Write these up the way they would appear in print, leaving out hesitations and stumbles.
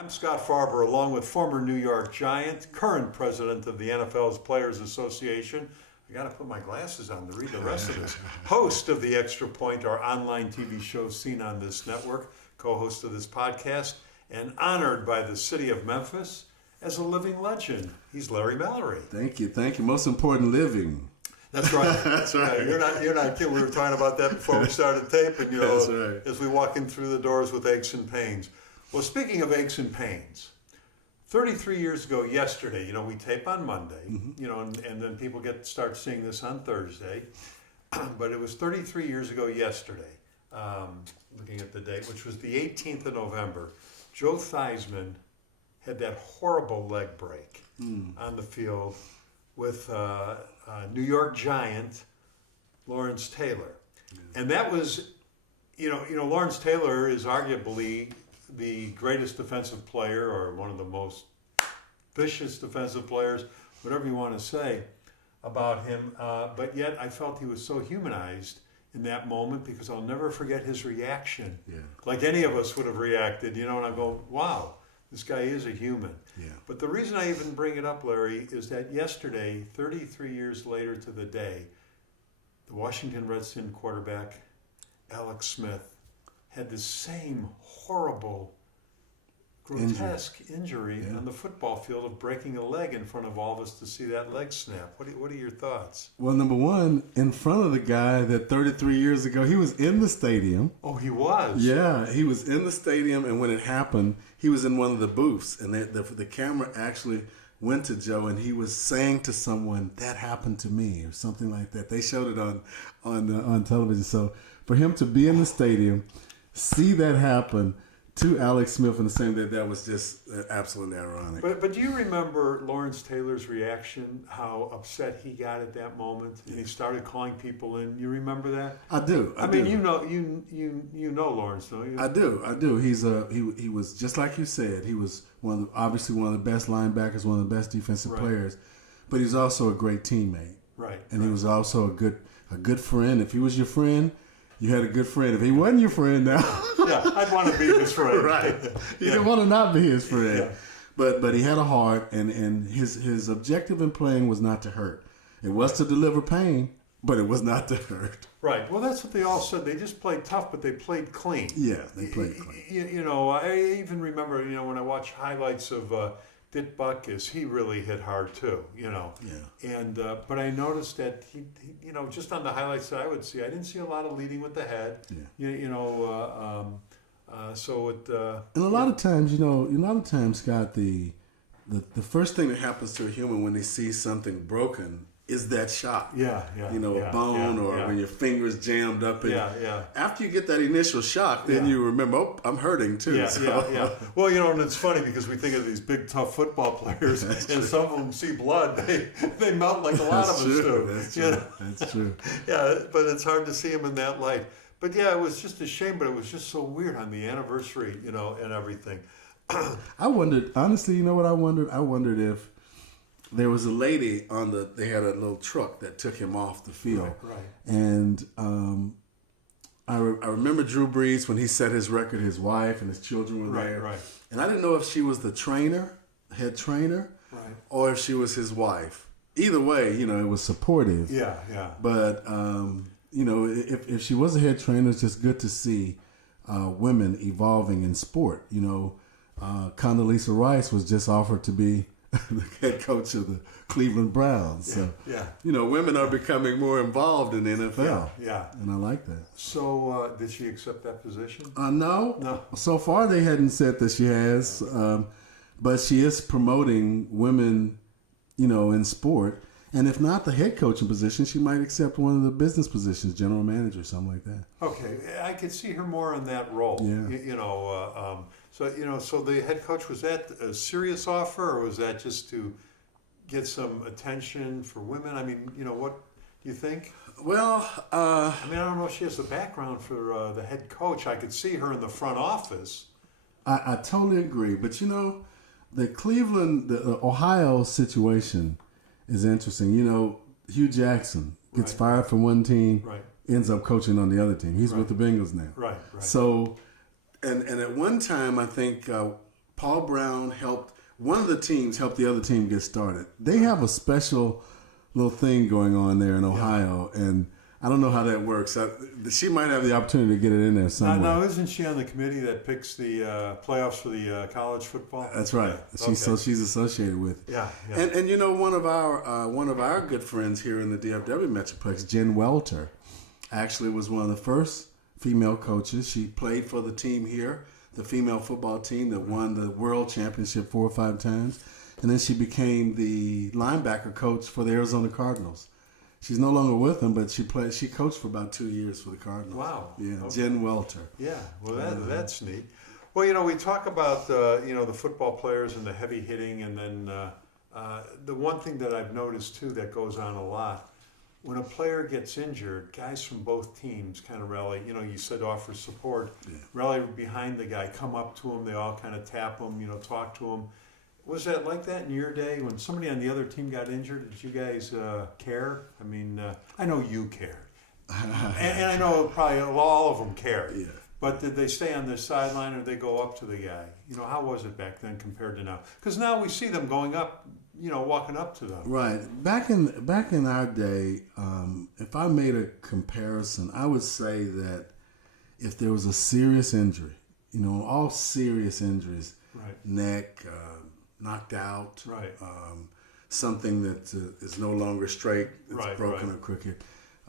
I'm Scott Farber, along with former New York Giant, current president of the NFL's Players Association. I got to put my glasses on to read the rest of this. Host of the Extra Point, our online TV show seen on this network, co-host of this podcast, and honored by the city of Memphis as a living legend. He's Larry Mallory. Thank you. Most important, living. That's right. That's right. You're not kidding. We were talking about that before we started taping. That's right. As we walk in through the doors with aches and pains. Well, speaking of aches and pains, 33 years ago yesterday, we tape on Monday, and then people start seeing this on Thursday. But it was 33 years ago yesterday, looking at the date, which was the 18th of November. Joe Theismann had that horrible leg break on the field with New York Giant Lawrence Taylor. Yeah. And that was, Lawrence Taylor is arguably the greatest defensive player, or one of the most vicious defensive players, whatever you want to say about him. But yet I felt he was so humanized in that moment, because I'll never forget his reaction. Yeah. Like any of us would have reacted, and I go, wow, this guy is a human. Yeah. But the reason I even bring it up, Larry, is that yesterday, 33 years later to the day, the Washington Redskins quarterback, Alex Smith, had the same horrible, grotesque injury on the football field of breaking a leg in front of all of us to see that leg snap. What are your thoughts? Well, number one, in front of the guy that 33 years ago, he was in the stadium. Oh, he was? Yeah, he was in the stadium, and when it happened, he was in one of the booths, and the camera actually went to Joe, and he was saying to someone, "That happened to me," or something like that. They showed it on television. So for him to be in the stadium, see that happen to Alex Smith in the same day, that was just absolutely ironic. But do you remember Lawrence Taylor's reaction, how upset he got at that moment? And he started calling people in. You remember that? I do. I mean, you know Lawrence, don't you? I do. He was, just like you said, he was obviously one of the best linebackers, one of the best defensive players, but he's also a great teammate. Right. And he was also a good friend. If he was your friend, you had a good friend. If he wasn't your friend now, I'd want to be his friend. Right. You didn't want to not be his friend. Yeah. But he had a heart, and his objective in playing was not to hurt. It was to deliver pain, but it was not to hurt. Right. Well, that's what they all said. They just played tough, but they played clean. Yeah, they played clean. I even remember, when I watch highlights of Dick Butkus, he really hit hard too, Yeah. And but I noticed that he just on the highlights that I would see, I didn't see a lot of leading with the head. Yeah. And a lot of times, Scott, the first thing that happens to a human when they see something broken is that shock. Yeah. A bone or when your finger's jammed up. And yeah. After you get that initial shock, then you remember, oh, I'm hurting too. Yeah. Well, and it's funny because we think of these big, tough football players, and some of them see blood, they melt like a lot of us do. That's true. Yeah, but it's hard to see them in that light. But yeah, it was just a shame, but it was just so weird on the anniversary, and everything. I wondered, honestly, you know what I wondered? I wondered if there was a lady they had a little truck that took him off the field. Right. And I remember Drew Brees, when he set his record, his wife and his children were there. Right. And I didn't know if she was the head trainer, or if she was his wife. Either way, it was supportive. Yeah. But, if she was a head trainer, it's just good to see women evolving in sport. Condoleezza Rice was just offered to be the head coach of the Cleveland Browns. So, women are becoming more involved in the NFL. Yeah. And I like that. So, did she accept that position? No. So far, they hadn't said that she has. But she is promoting women, in sport. And if not the head coaching position, she might accept one of the business positions, general manager, something like that. Okay. I could see her more in that role. Yeah. So the head coach, was that a serious offer, or was that just to get some attention for women? I mean, what do you think? Well, I don't know if she has the background for the head coach. I could see her in the front office. I totally agree. But, the Ohio situation is interesting. Hugh Jackson gets fired from one team, ends up coaching on the other team. He's with the Bengals now. Right. So, and at one time, I think Paul Brown helped one of the teams help the other team get started. They have a special little thing going on there in Ohio, and I don't know how that works. She might have the opportunity to get it in there somewhere. Now, isn't she on the committee that picks the playoffs for the college football? That's right. Yeah. So she's associated with it. Yeah. And you know, one of our good friends here in the DFW Metroplex, Jen Welter, actually was one of the first female coaches. She played for the team here, the female football team that won the world championship 4 or 5 times, and then she became the linebacker coach for the Arizona Cardinals. She's no longer with them, but she coached for about 2 years for the Cardinals. Wow. Yeah, Okay. Jen Welter. Yeah, well, that's neat. Well, you know, we talk about, the football players and the heavy hitting, and then the one thing that I've noticed, too, that goes on a lot, when a player gets injured, guys from both teams kind of rally, you said offer support, rally behind the guy, come up to him, they all kind of tap him, talk to him. Was that like that in your day when somebody on the other team got injured? Did you guys care? I mean, I know you cared, and I know probably all of them cared. Yeah. But did they stay on the sideline or did they go up to the guy? How was it back then compared to now? Because now we see them going up, walking up to them. Right. Back in our day, if I made a comparison, I would say that if there was a serious injury, all serious injuries, Right. neck, knocked out, Right. something that is no longer straight, it's Right, broken right. or crooked,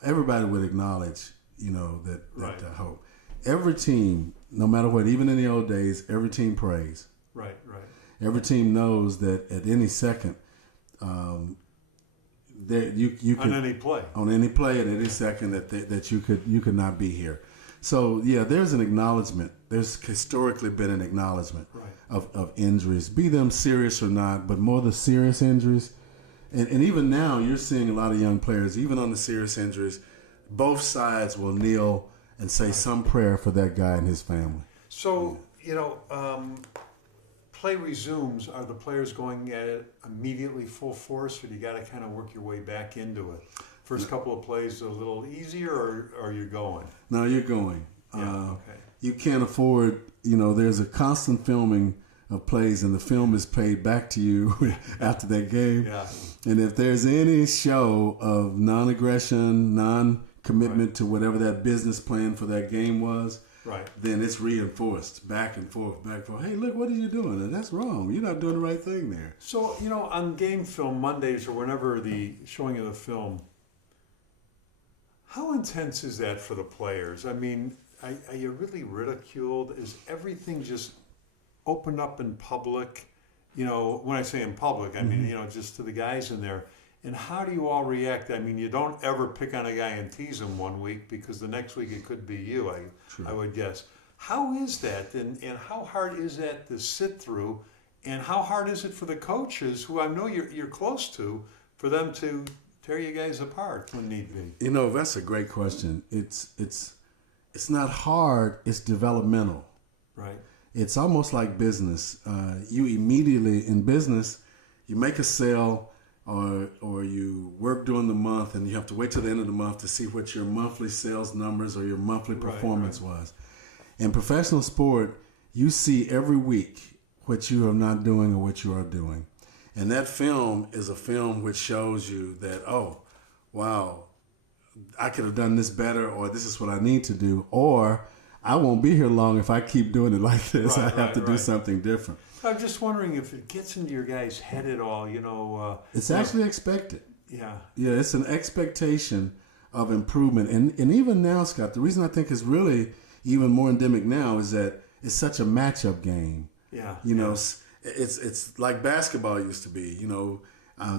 everybody would acknowledge, that Right. hope. Every team, no matter what, even in the old days, every team prays. Right. Every team knows that at any second, that you could On any play. on any play at any second that you could not be here. So yeah, there's an acknowledgement. There's historically been an acknowledgement Right. of injuries, be them serious or not, but more the serious injuries. And even now, you're seeing a lot of young players, even on the serious injuries, both sides will kneel and say some prayer for that guy and his family. So, play resumes. Are the players going at it immediately full force, or do you got to kind of work your way back into it? First couple of plays a little easier, or are you going? No, you're going. Okay. You can't afford, there's a constant filming of plays, and the film is paid back to you after that game. Yeah. And if there's any show of non-aggression, non-commitment to whatever that business plan for that game was, Right. then it's reinforced back and forth. Hey, look, what are you doing? And that's wrong. You're not doing the right thing there. So, on game film Mondays or whenever the showing of the film, how intense is that for the players? I mean, are you really ridiculed? Is everything just opened up in public? When I say in public, I mean, just to the guys in there. And how do you all react? I mean, you don't ever pick on a guy and tease him one week because the next week it could be you, I would guess. How is that? And how hard is that to sit through? And how hard is it for the coaches, who I know you're close to, for them to tear you guys apart when need be? That's a great question. It's not hard. It's developmental. Right. It's almost like business. You immediately, in business, you make a sale or you work during the month and you have to wait till the end of the month to see what your monthly sales numbers or your monthly performance was. In professional sport, you see every week what you are not doing or what you are doing. And that film is a film which shows you that, oh, wow, I could have done this better, or this is what I need to do, or I won't be here long if I keep doing it like this. I have to do something different. I'm just wondering if it gets into your guys' head at all, It's actually expected. Yeah. Yeah, it's an expectation of improvement. And even now, Scott, the reason I think it's really even more endemic now is that it's such a matchup game. Yeah. It's like basketball used to be.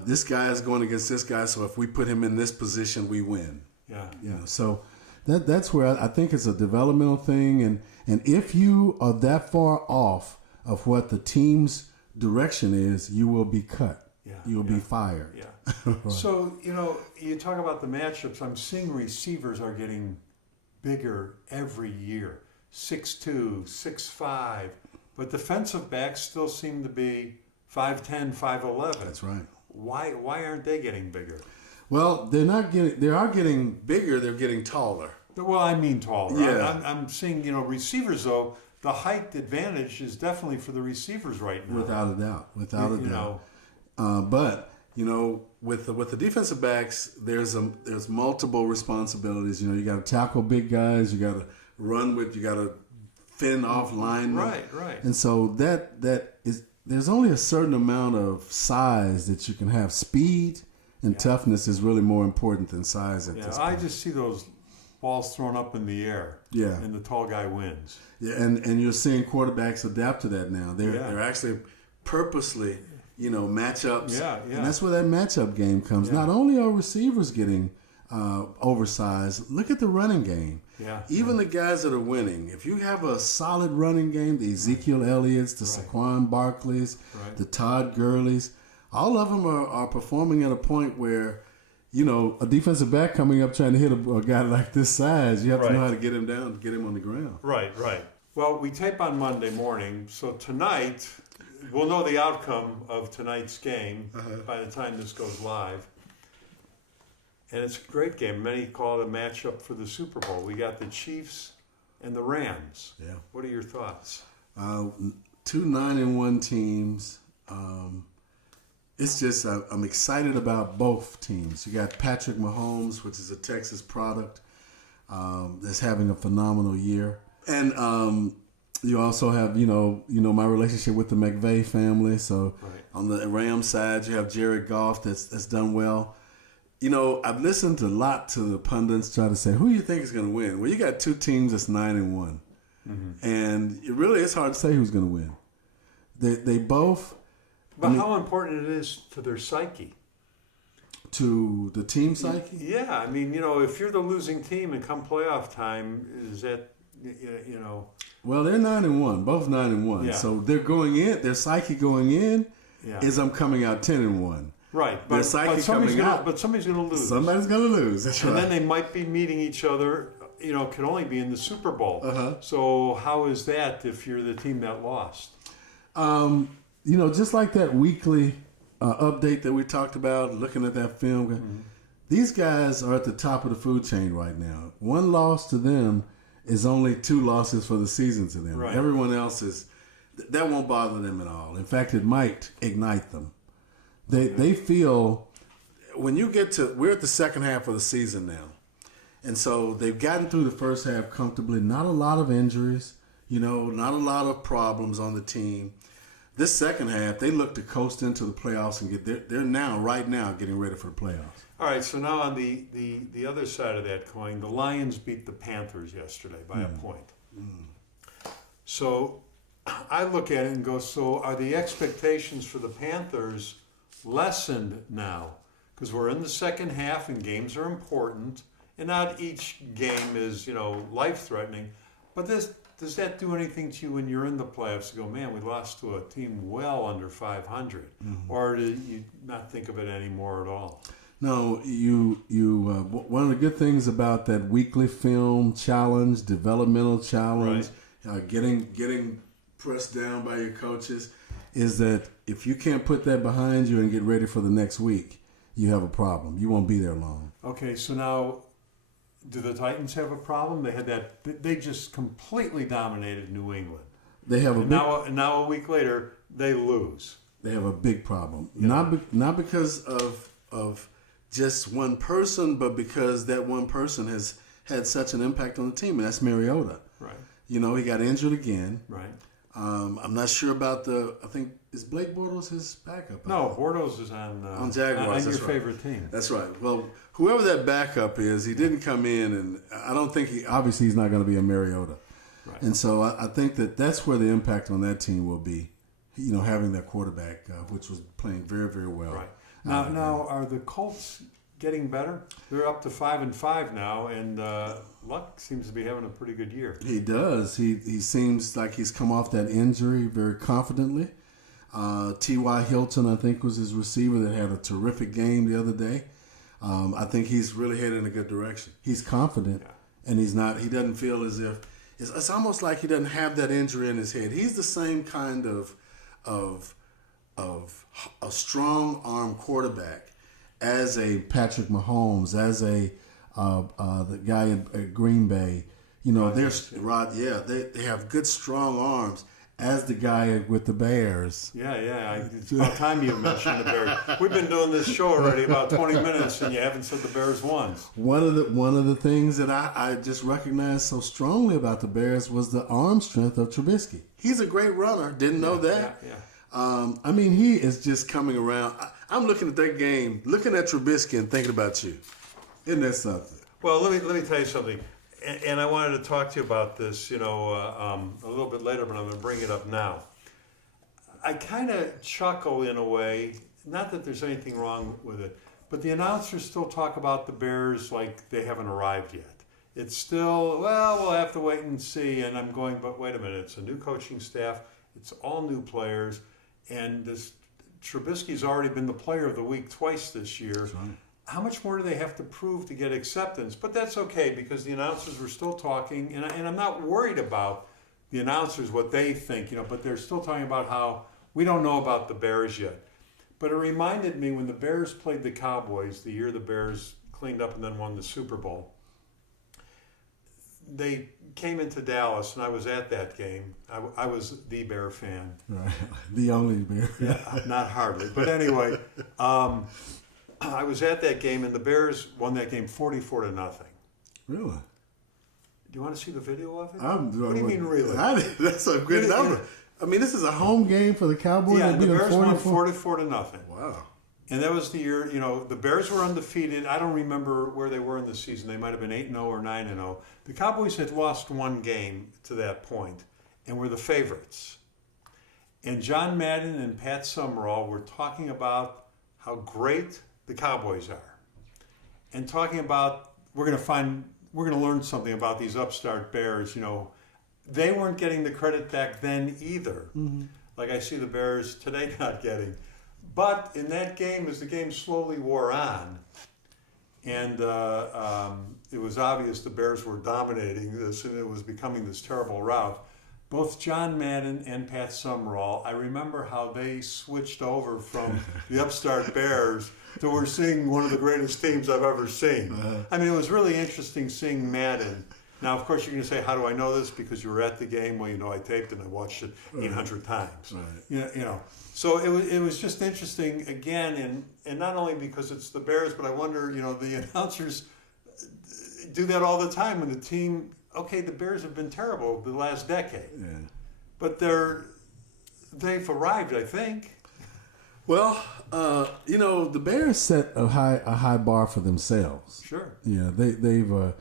This guy is going against this guy, so if we put him in this position, we win. Yeah. So that's where I think it's a developmental thing. And if you are that far off of what the team's direction is, you will be cut. Yeah. You will be fired. Yeah. So, you talk about the matchups. I'm seeing receivers are getting bigger every year. 6'2", 6'5", but defensive backs still seem to be 5'10", 5'11". That's right. Why aren't they getting bigger? Well, they are getting bigger, they're getting taller. Well, I mean taller. Yeah. I'm seeing, receivers, though, the height advantage is definitely for the receivers right now. Without a doubt. Without a You doubt. know, But you know, with the defensive backs, there's multiple responsibilities. You know, you got to tackle big guys. You got to run with. You got to fend off linemen. right. And so that is, there's only a certain amount of size that you can have. Speed and toughness is really more important than size at this I point. just see those balls thrown up in the air. Yeah. And the tall guy wins. Yeah, and you're seeing quarterbacks adapt to that now. They're Yeah. they're actually purposely, you know, matchups. Yeah. And that's where that matchup game comes. Yeah. Not only are receivers getting oversized, look at the running game. Yeah. Even the guys that are winning, if you have a solid running game, the Ezekiel Elliott's, the Saquon Barkley's, the Todd Gurley's, all of them are performing at a point where, you know, a defensive back coming up trying to hit a guy like this size, you have to know how to get him down, get him on the ground. Right. Well, we tape on Monday morning, so tonight we'll know the outcome of tonight's game by the time this goes live. And it's a great game. Many call it a matchup for the Super Bowl. We got the Chiefs and the Rams. Yeah. What are your thoughts? 2 9-1 teams. It's just I'm excited about both teams. You got Patrick Mahomes, which is a Texas product, that's having a phenomenal year, and you also have you know my relationship with the McVay family. So on the Rams side, you have Jared Goff that's done well. You know, I've listened a lot to the pundits try to say, who do you think is going to win? Well, you got two teams that's 9-1. And it really is hard to say who's going to win. They both... But how important it is to their psyche. To the team psyche? Yeah, I mean, you know, if you're the losing team and come playoff time, is that, you know... Well, they're 9-1, both 9-1. Yeah. So they're going in, their psyche going in is I'm coming out 10-1. Right, Their psyche coming out. But somebody's going to lose. Somebody's going to lose, that's and right. then they might be meeting each other, you know, could only be in the Super Bowl. So how is that if you're the team that lost? You know, just like that weekly update that we talked about, looking at that film, these guys are at the top of the food chain right now. One loss to them is only 2 losses for the season to them. Right. Everyone else that won't bother them at all. In fact, it might ignite them. They feel, when you get to, we're at the second half of the season now. And so they've gotten through the first half comfortably. Not a lot of injuries, you know, not a lot of problems on the team. This second half, they look to coast into the playoffs and they're now, right now, getting ready for the playoffs. All right, so now on the other side of that coin, the Lions beat the Panthers yesterday by a point. So I look at it and go, so are the expectations for the Panthers lessened now? Because we're in the second half and games are important, and not each game is, you know, life-threatening. But does that do anything to you when you're in the playoffs to go, man, we lost to a team well under 500? Or do you not think of it anymore at all? No, one of the good things about that weekly film challenge, developmental challenge, getting pressed down by your coaches, is that if you can't put that behind you and get ready for the next week, you have a problem. You won't be there long. Okay, so now, do the Titans have a problem? They just completely dominated New England. They have a now a week later, they lose. They have a big problem. Not because of just one person, but because that one person has had such an impact on the team, and that's Mariota. Right. You know, he got injured again. Right. I'm not sure about I think, is Blake Bortles his backup? No, Bortles is on Jaguars. on your that's right. favorite team. That's right. Well, whoever that backup is, he didn't come in, and I don't think obviously he's not going to be a Mariota. Right. And so I think that's where the impact on that team will be, you know, having that quarterback, which was playing very, very well. Right. Now, are the Colts getting better? They're up to 5-5 now, and Luck seems to be having a pretty good year. He does. He seems like he's come off that injury very confidently. T.Y. Hilton, I think, was his receiver that had a terrific game the other day. I think he's really headed in a good direction. He's confident, and he doesn't feel as if, it's almost like he doesn't have that injury in his head. He's the same kind of a strong arm quarterback as a Patrick Mahomes, as the guy at Green Bay. You know, Rodgers, they have good strong arms. As the guy with the Bears. Yeah. It's about time you mentioned the Bears. We've been doing this show already about 20 minutes, and you haven't said the Bears once. One of the things that I just recognized so strongly about the Bears was the arm strength of Trubisky. He's a great runner. Didn't know that. Yeah. I mean, he is just coming around. I'm looking at that game, looking at Trubisky and thinking about you. Isn't that something? Well, let me tell you something. And I wanted to talk to you about this, a little bit later, but I'm going to bring it up now. I kind of chuckle in a way, not that there's anything wrong with it, but the announcers still talk about the Bears like they haven't arrived yet. It's still, well, we'll have to wait and see. And I'm going, but wait a minute, it's a new coaching staff, it's all new players, and this Trubisky's already been the player of the week twice this year. That's right. How much more do they have to prove to get acceptance? But that's okay because the announcers were still talking, and I'm not worried about the announcers, what they think, but they're still talking about how we don't know about the Bears yet. But it reminded me when the Bears played the Cowboys, the year the Bears cleaned up and then won the Super Bowl. They came into Dallas, and I was at that game. I was the Bear fan. Right. The only Bear. Yeah, not hardly. But anyway, I was at that game, and the Bears won that game 44-0. Really? Do you want to see the video of it? What do you mean, really? That's a good number. I mean, this is a home game for the Cowboys. Yeah, the beat them Bears won 44? 44-0. Wow. And that was the year, the Bears were undefeated. I don't remember where they were in the season. They might have been 8-0 or 9-0. The Cowboys had lost one game to that point and were the favorites. And John Madden and Pat Summerall were talking about how great the Cowboys are, and talking about we're going to learn something about these upstart Bears. They weren't getting the credit back then either, like I see the Bears today not getting. But in that game, as the game slowly wore on, and it was obvious the Bears were dominating this, and it was becoming this terrible rout. Both John Madden and Pat Summerall, I remember how they switched over from the upstart Bears to we're seeing one of the greatest teams I've ever seen. I mean, it was really interesting seeing Madden. Now, of course, you're going to say, how do I know this? Because you were at the game. Well, I taped it and I watched it 800 times. Right. So it was just interesting, again, and not only because it's the Bears, but I wonder, the announcers do that all the time when the team... Okay, the Bears have been terrible the last decade, but they've arrived, I think. Well, the Bears set a high bar for themselves. Sure. Yeah, they're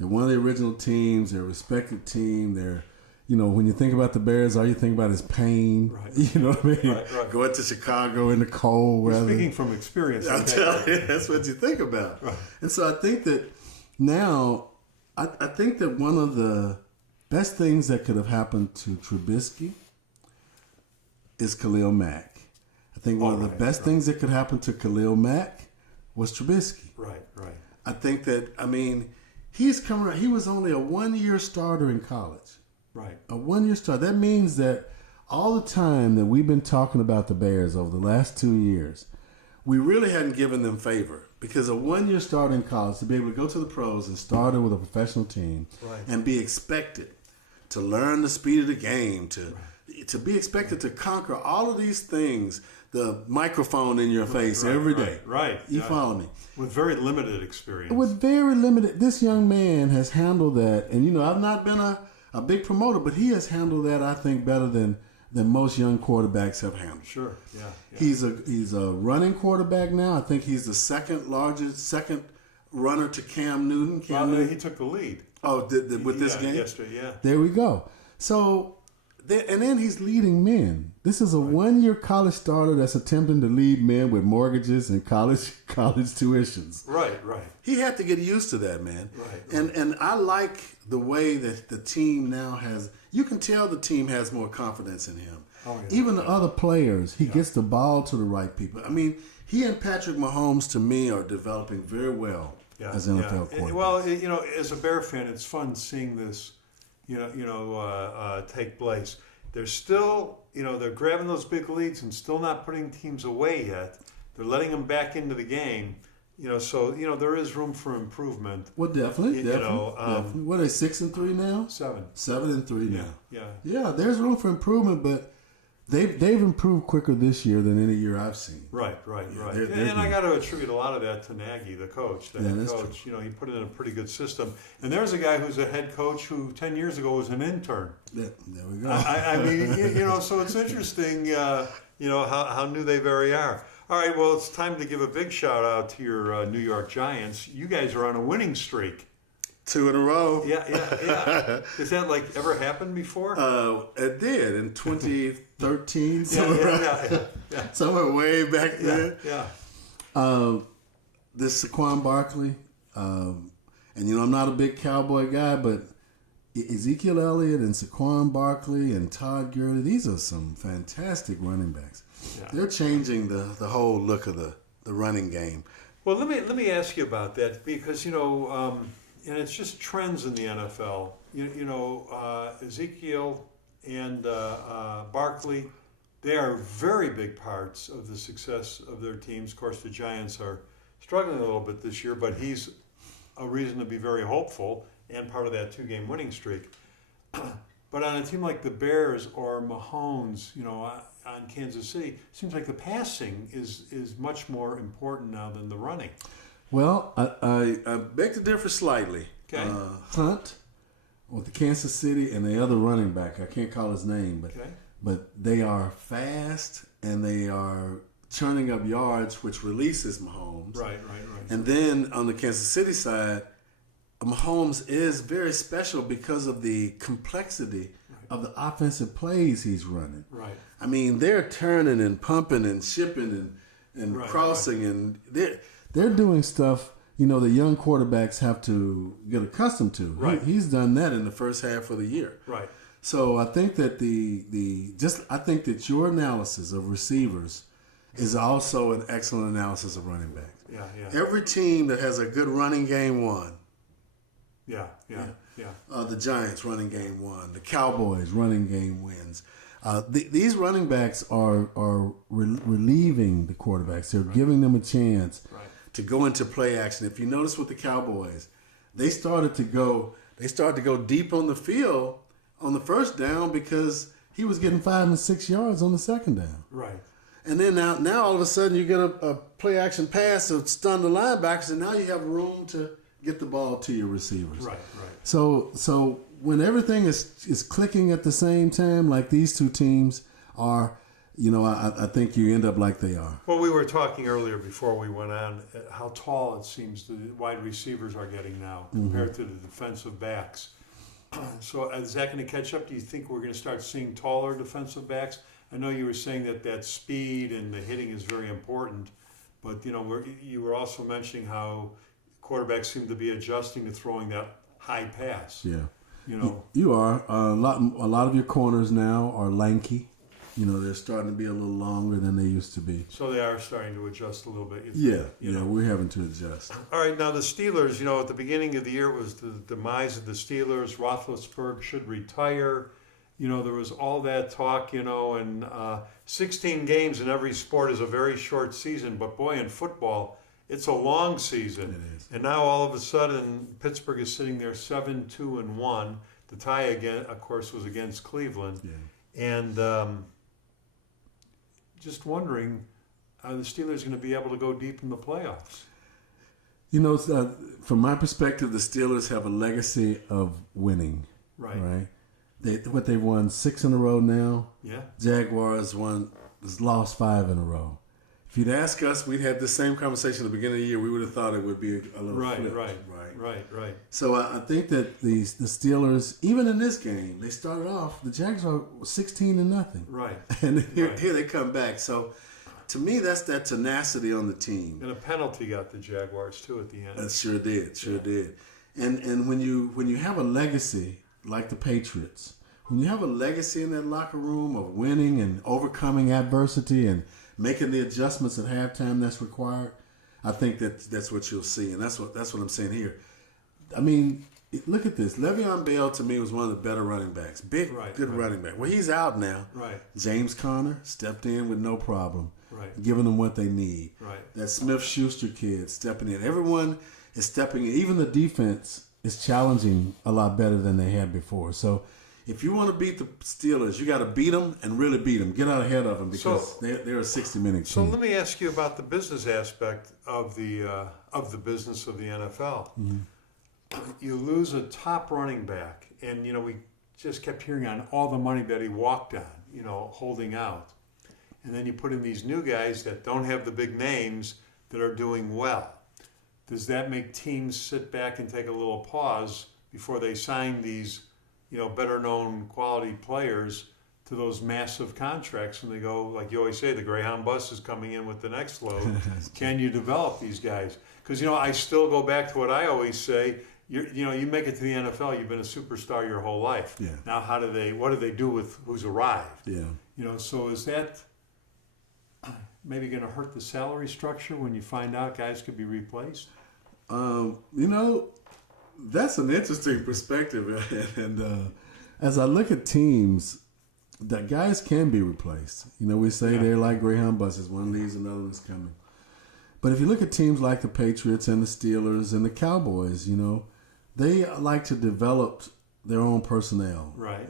one of the original teams. They're a respected team. They're, when you think about the Bears, all you think about is pain. Right. You know what I mean? Right. Going to Chicago in the cold weather. Speaking from experience, I'm telling you, that's what you think about. Right. And so I think that now. I think that one of the best things that could have happened to Trubisky is Khalil Mack. I think one of the best things that could happen to Khalil Mack was Trubisky. Right. I think that, he's coming around. He was only a 1-year starter in college. Right. A 1-year starter. That means that all the time that we've been talking about the Bears over the last 2 years, we really hadn't given them favor. Because a 1-year starter in college, to be able to go to the pros and start with a professional team and be expected to learn the speed of the game, to be expected to conquer all of these things, the microphone in your face every day. Right. You follow me? With very limited experience. With very limited. This young man has handled that. And, I've not been a big promoter, but he has handled that, I think, better than most young quarterbacks have handled. Sure, yeah. He's a running quarterback now. I think he's the second runner to Cam Newton. He took the lead. Oh, with this game? Yesterday, yeah. There we go. So, and then he's leading men. This is a 1-year college starter that's attempting to lead men with mortgages and college tuitions. Right. He had to get used to that, man. Right. And I like the way that the team now has... You can tell the team has more confidence in him. Oh, yeah. Even the other players, he gets the ball to the right people. He and Patrick Mahomes, to me, are developing very well as NFL quarterbacks. Well, as a Bear fan, it's fun seeing this, take place. They're still, they're grabbing those big leads and still not putting teams away yet. They're letting them back into the game. So there is room for improvement. Well, definitely, You know, definitely. What are they, 6-3 now? 7. 7-3 now. Yeah. Yeah, there's room for improvement, but they've improved quicker this year than any year I've seen. Right. they're And I got to attribute a lot of that to Nagy, the coach. The head that's coach. He put it in a pretty good system. And there's a guy who's a head coach who 10 years ago was an intern. Yeah, there we go. I mean, so it's interesting, how new they very are. All right, well, it's time to give a big shout out to your New York Giants. You guys are on a winning streak. 2 in a row. Yeah. Has that ever happened before? It did in 2013. Yeah. Somewhere way back then. Yeah. This Saquon Barkley, and I'm not a big Cowboy guy, but Ezekiel Elliott and Saquon Barkley and Todd Gurley, these are some fantastic running backs. Yeah. They're changing the whole look of the running game. Well, let me ask you about that because and it's just trends in the NFL. Ezekiel and Barkley, they are very big parts of the success of their teams. Of course, the Giants are struggling a little bit this year, but he's a reason to be very hopeful and part of that 2-game winning streak. But on a team like the Bears or Mahomes, on Kansas City, it seems like the passing is much more important now than the running. Well, I beg to differ slightly. Okay. Hunt with the Kansas City and the other running back, I can't call his name, but they are fast and they are churning up yards, which releases Mahomes. Right. And then on the Kansas City side, Mahomes is very special because of the complexity of the offensive plays he's running. Right. I mean, they're turning and pumping and shipping and crossing, and they're doing stuff, the young quarterbacks have to get accustomed to. Right. He's done that in the first half of the year. Right. So I think that I think that your analysis of receivers is also an excellent analysis of running backs. Yeah. Every team that has a good running game won. Yeah. The Giants running game won. The Cowboys running game wins. These running backs are relieving the quarterbacks. They're giving them a chance to go into play action. If you notice with the Cowboys, they started to go deep on the field on the first down because he was getting 5 and 6 yards on the second down. Right. And then now all of a sudden you get a play action pass to stun the linebackers, and now you have room to get the ball to your receivers. Right. So when everything is clicking at the same time, like these two teams are, I think you end up like they are. Well, we were talking earlier before we went on how tall it seems the wide receivers are getting now compared to the defensive backs. So is that going to catch up? Do you think we're going to start seeing taller defensive backs? I know you were saying that speed and the hitting is very important, but you were also mentioning how quarterbacks seem to be adjusting to throwing that high pass. Yeah. You are a lot of your corners now are lanky. They're starting to be a little longer than they used to be. So they are starting to adjust a little bit. We're having to adjust. All right, now the Steelers, at the beginning of the year was the demise of the Steelers. Roethlisberger should retire. There was all that talk, and 16 games in every sport is a very short season. But boy, in football, it's a long season. It is. And now all of a sudden, Pittsburgh is sitting there 7-2-1. The tie again, of course, was against Cleveland. Yeah. And just wondering, are the Steelers going to be able to go deep in the playoffs? From my perspective, the Steelers have a legacy of winning. Right. They've won 6 in a row now. Yeah. Jaguars lost 5 in a row. If you'd ask us, we'd had the same conversation at the beginning of the year. We would have thought it would be a little flipped. Right. So I think that the Steelers, even in this game, they started off. The Jags are 16-0. Right. And here they come back. So to me, that's that tenacity on the team. And a penalty got the Jaguars too at the end. That sure did. And when you have a legacy like the Patriots, when you have a legacy in that locker room of winning and overcoming adversity and making the adjustments at halftime that's required, I think that's what you'll see, and that's what I'm saying here. I mean, Look at this. Le'Veon Bell to me was one of the better running backs. Big, good running back. Well, he's out now. Right. James Conner stepped in with no problem. Right. Giving them what they need. Right. That Smith-Schuster kid stepping in. Everyone is stepping in. Even the defense is challenging a lot better than they had before. So if you want to beat the Steelers, you got to beat them and really beat them. Get out ahead of them because they're a 60-minute team. So let me ask you about the business aspect of the business of the NFL. Mm-hmm. You lose a top running back, and we just kept hearing on all the money that he walked on, holding out. And then you put in these new guys that don't have the big names that are doing well. Does that make teams sit back and take a little pause before they sign these, better known quality players to those massive contracts? And they go, like you always say, the Greyhound bus is coming in with the next load. Can you develop these guys? Because, I still go back to what I always say. You make it to the NFL, you've been a superstar your whole life. Yeah. Now, what do they do with who's arrived? Yeah. So is that maybe going to hurt the salary structure when you find out guys could be replaced? That's an interesting perspective. And as I look at teams, that guys can be replaced. We say they're like Greyhound buses. One leaves, another one's coming. But if you look at teams like the Patriots and the Steelers and the Cowboys, they like to develop their own personnel. Right.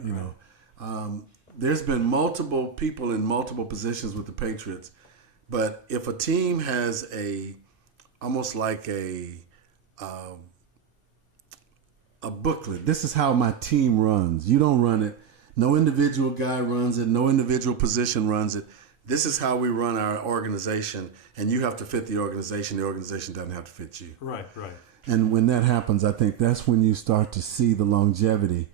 There's been multiple people in multiple positions with the Patriots. But if a team has almost like a booklet, this is how my team runs. You don't run it. No individual guy runs it. No individual position runs it. This is how we run our organization, and you have to fit the organization. The organization doesn't have to fit you. Right. And when that happens, I think that's when you start to see the longevity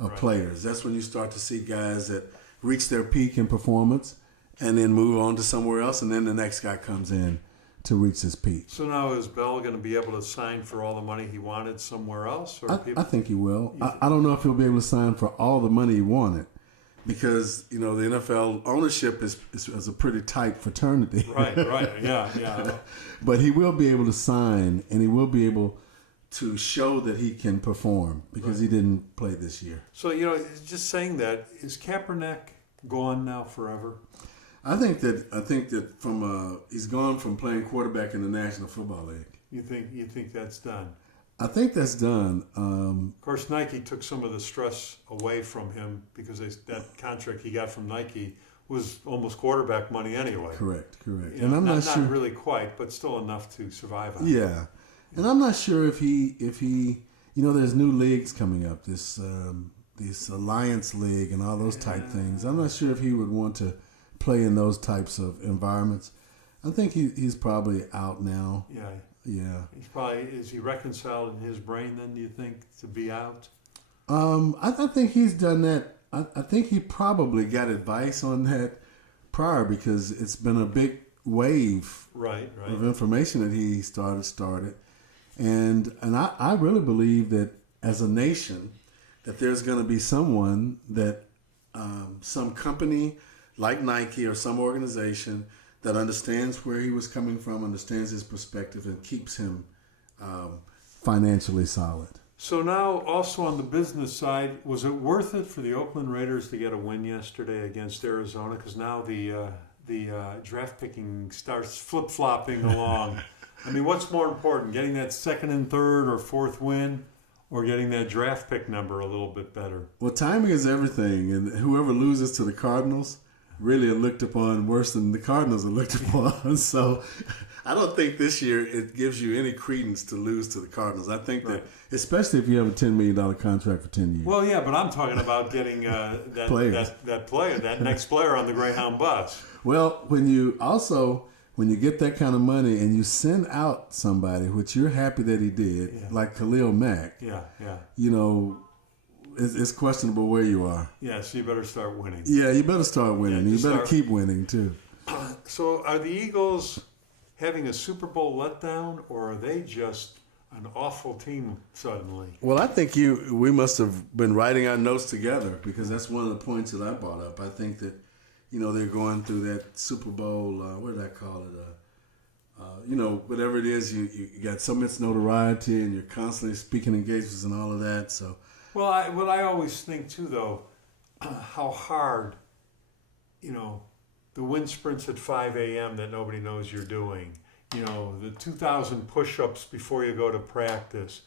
of players. That's when you start to see guys that reach their peak in performance and then move on to somewhere else, and then the next guy comes in to reach his peak. So now is Bell going to be able to sign for all the money he wanted somewhere else? Or I think he will. I don't know if he'll be able to sign for all the money he wanted because, the NFL ownership is a pretty tight fraternity. Right, yeah. But he will be able to sign, and he will be able to show that he can perform because he didn't play this year. So, just saying that, is Kaepernick gone now forever? I think that from he's gone from playing quarterback in the National Football League. You think that's done? I think that's done. Of course, Nike took some of the stress away from him because that contract he got from Nike was almost quarterback money anyway. Correct. And I'm not sure. Not really quite, but still enough to survive on. Yeah. And I'm not sure if he there's new leagues coming up, this Alliance League and all those type things. I'm not sure if he would want to play in those types of environments. I think he's probably out now. Yeah. Is he reconciled in his brain then, do you think, to be out? I think he's done that. I think he probably got advice on that prior because it's been a big wave of information that he started. And I really believe that as a nation that there's going to be someone that some company like Nike or some organization that understands where he was coming from, understands his perspective, and keeps him financially solid. So now, also on the business side, was it worth it for the Oakland Raiders to get a win yesterday against Arizona? Because now the draft picking starts flip-flopping along. I mean, what's more important, getting that second and third or fourth win, or getting that draft pick number a little bit better? Well, timing is everything, and whoever loses to the Cardinals really are looked upon worse than the Cardinals are looked upon. So I don't think this year it gives you any credence to lose to the Cardinals. I think that, especially if you have a $10 million contract for 10 years. Well, yeah, but I'm talking about getting that next player on the Greyhound bus. Well, when you get that kind of money and you send out somebody, which you're happy that he did, like Khalil Mack, it's questionable where you are. Yeah, so you better start winning. Yeah, you better start winning. You better keep winning, too. So are the Eagles having a Super Bowl letdown, or are they just an awful team suddenly? Well, I think we must have been writing our notes together because that's one of the points that I brought up. I think that, they're going through that Super Bowl, what did I call it? whatever it is, you got so much notoriety and you're constantly speaking engagements and all of that. So, Well, what I always think too, though, how hard, the wind sprints at 5 a.m. that nobody knows you're doing. The 2,000 push-ups before you go to practice.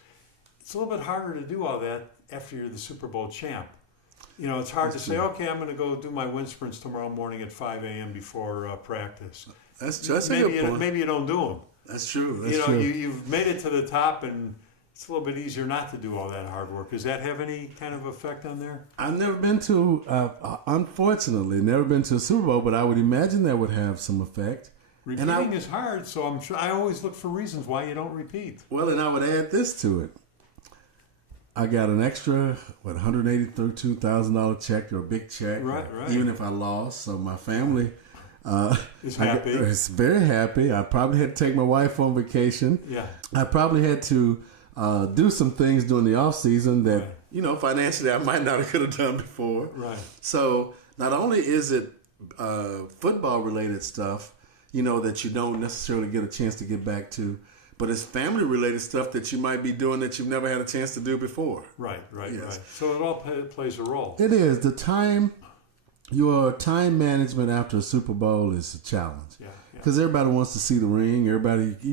It's a little bit harder to do all that after you're the Super Bowl champ. It's hard to say, okay, I'm going to go do my wind sprints tomorrow morning at 5 a.m. before practice. That's a good point. Maybe you don't do them. That's true. That's true. You've made it to the top, and it's a little bit easier not to do all that hard work. Does that have any kind of effect on there? I've never been to, unfortunately, never been to a Super Bowl, but I would imagine that would have some effect. Repeating is hard, so I'm sure I always look for reasons why you don't repeat. Well, and I would add this to it. I got an extra, $182,000 check, or a big check, right. Even if I lost. So my family is happy. It's very happy. I probably had to take my wife on vacation. Yeah. I probably had to do some things during the off season that financially I might not have could have done before. Right. So not only is it football related stuff, that you don't necessarily get a chance to get back to, but it's family related stuff that you might be doing that you've never had a chance to do before. Right. Yes. Right. So it all plays a role. It is. Your time management after a Super Bowl is a challenge. Yeah. Because everybody wants to see the ring. You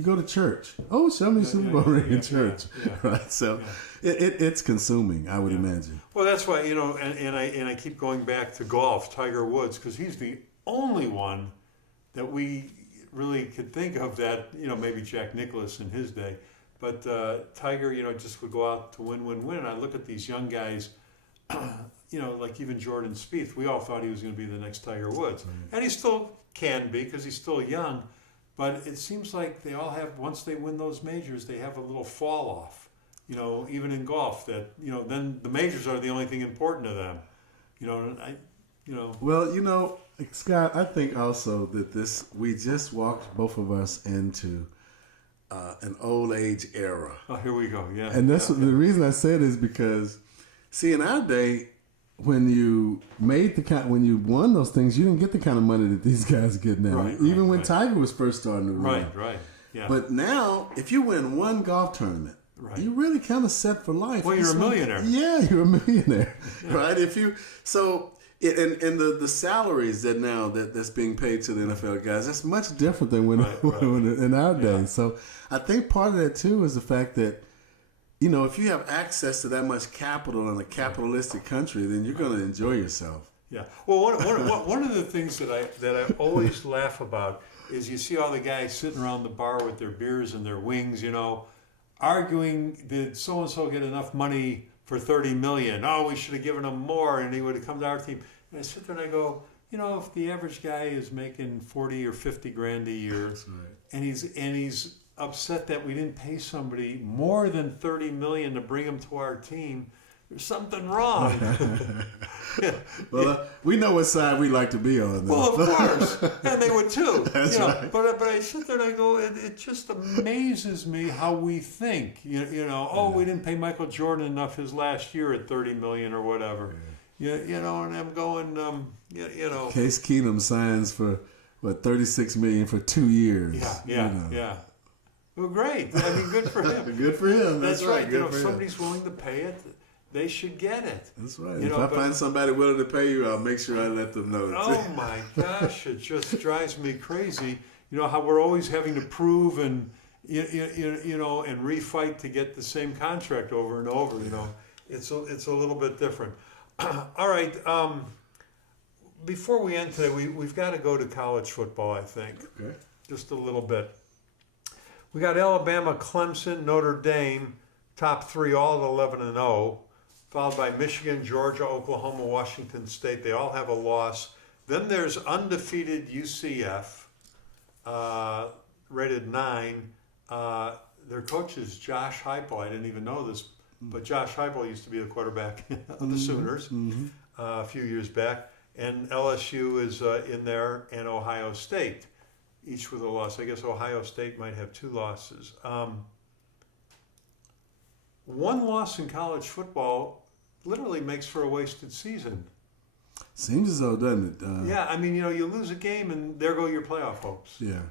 go to church. Oh, show me the Super Bowl ring in church. Yeah. Right. So it's consuming, I would imagine. Well, that's why, and I keep going back to golf, Tiger Woods, because he's the only one that we really could think of that, maybe Jack Nicklaus in his day, but Tiger, just would go out to win. And I look at these young guys, like even Jordan Spieth, we all thought he was going to be the next Tiger Woods. And he still can be because he's still young, but it seems like they all have, once they win those majors, they have a little fall off, even in golf, that, then the majors are the only thing important to them. Well, Scott, I think also that we just walked, both of us, into an old age era. Oh, here we go. Yeah. And that's the reason I said is because, see, in our day, when you won those things, you didn't get the kind of money that these guys get now. Right, Even when Tiger was first starting to win. Right. Yeah. But now, if you win one golf tournament, you really kind of set for life. Well, you're a millionaire. Yeah, you're a millionaire, right? And the salaries that's being paid to the NFL guys, that's much different than when in our day. So I think part of that too is the fact that, if you have access to that much capital in a capitalistic country, then you're going to enjoy yourself. Yeah. Well, one of the things that I always laugh about is you see all the guys sitting around the bar with their beers and their wings, arguing, did so and so get enough money for $30 million? Oh, we should have given him more, and he would have come to our team. And I sit there and I go, if the average guy is making 40 or 50 grand a year, and he's upset that we didn't pay somebody more than $30 million to bring him to our team, there's something wrong. Well, we know what side we like to be on, though. Well, of course, and they would too. That's right. But I sit there and I go, it just amazes me how we think. We didn't pay Michael Jordan enough his last year at $30 million or whatever. And I'm going, Case Keenum signs for $36 million for 2 years. Yeah. Well, great. I mean, good for him. Good for him. That's right. Good If somebody's willing to pay it, they should get it. That's right. If I find somebody willing to pay you, I'll make sure I let them know. Oh my gosh, it just drives me crazy. How we're always having to prove and and refight to get the same contract over and over. It's a little bit different. All right. Before we end today, we've got to go to college football, I think. Okay. Just a little bit. We got Alabama, Clemson, Notre Dame, top three, all at 11-0, followed by Michigan, Georgia, Oklahoma, Washington State. They all have a loss. Then there's undefeated UCF, rated 9. Their coach is Josh Heupel. I didn't even know this, but Josh Heupel used to be the quarterback of the Sooners a few years back. And LSU is in there, and Ohio State, each with a loss. I guess Ohio State might have 2 losses. One loss in college football literally makes for a wasted season. Seems as though, doesn't it? Yeah, I mean, you lose a game and there go your playoff hopes. Yeah.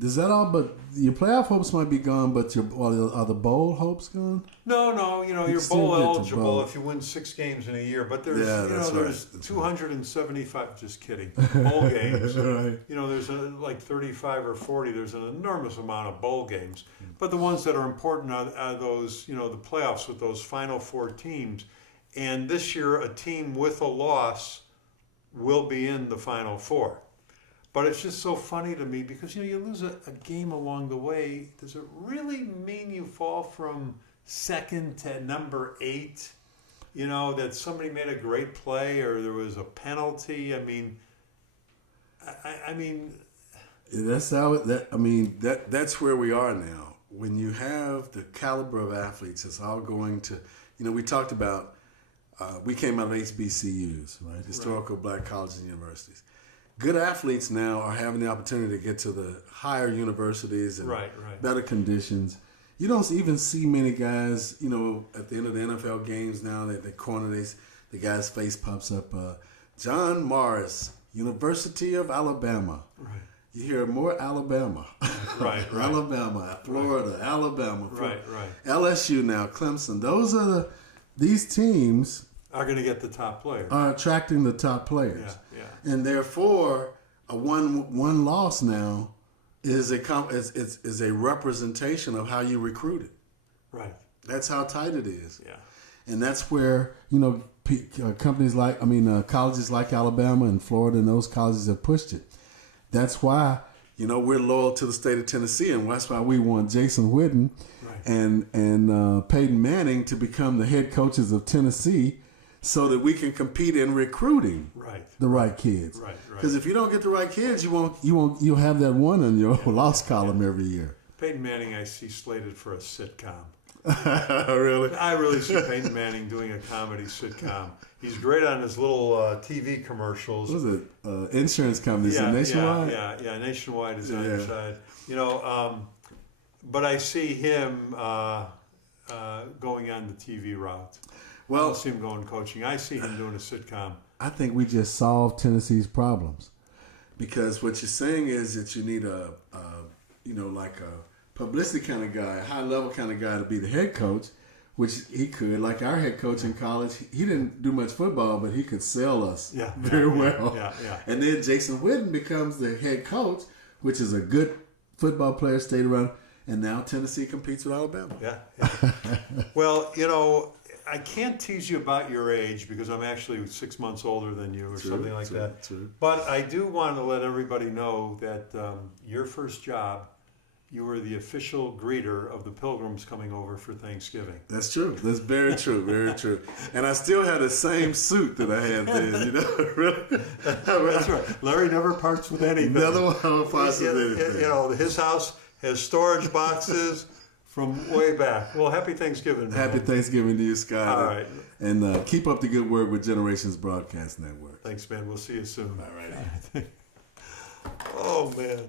Does that all? But your playoff hopes might be gone. But are the bowl hopes gone? No, you're still bowl get to eligible bowl. if you win 6 games in a year. But there's, Yeah, that's right. there's That's 275. Just kidding. Bowl games. Right. There's like 35 or 40. There's an enormous amount of bowl games. But the ones that are important are those, the playoffs with those final 4 teams. And this year, a team with a loss will be in the final 4. But it's just so funny to me because, you lose a game along the way. Does it really mean you fall from second to number 8? That somebody made a great play or there was a penalty? I mean, That's that's where we are now. When you have the caliber of athletes, it's all going to, we talked about, we came out of HBCUs, right? Historical Black Colleges and Universities. Good athletes now are having the opportunity to get to the higher universities and better conditions. You don't even see many guys, at the end of the NFL games now, the corner, the guy's face pops up. John Morris, University of Alabama. Right. You hear more Alabama. Right. Alabama, Florida, Alabama. Right. LSU now, Clemson. These teams Are going to get the top player. are attracting the top players. Yeah. And therefore, a one loss now is a representation of how you recruited. Right. That's how tight it is. Yeah. And that's where, colleges like Alabama and Florida and those colleges have pushed it. That's why, we're loyal to the state of Tennessee, and that's why we want Jason Witten and Peyton Manning to become the head coaches of Tennessee so that we can compete in recruiting the right kids. Right. Because if you don't get the right kids, you'll have that one in your loss column every year. Peyton Manning, I see slated for a sitcom. Really? I really see Peyton Manning doing a comedy sitcom. He's great on his little TV commercials. What was it? Insurance companies in Nationwide? Yeah. Nationwide is on your side. But I see him going on the TV route. I don't see him going coaching. I see him doing a sitcom. I think we just solved Tennessee's problems. Because what you're saying is that you need a publicity kind of guy, a high level kind of guy to be the head coach, which he could. Like our head coach in college, he didn't do much football, but he could sell us very well. Yeah. And then Jason Witten becomes the head coach, which is a good football player, stayed around, and now Tennessee competes with Alabama. Yeah. Well, I can't tease you about your age because I'm actually 6 months older than you or something like that. True. But I do want to let everybody know that your first job, you were the official greeter of the Pilgrims coming over for Thanksgiving. That's true. That's very true. Very true. And I still had the same suit that I had then. Really. That's right. Larry never parts with anything. Another one parts with anything. His house has storage boxes from way back. Well, happy Thanksgiving, man. Happy Thanksgiving to you, Scott. All right. And keep up the good work with Generations Broadcast Network. Thanks, man. We'll see you soon. All right. Oh, man.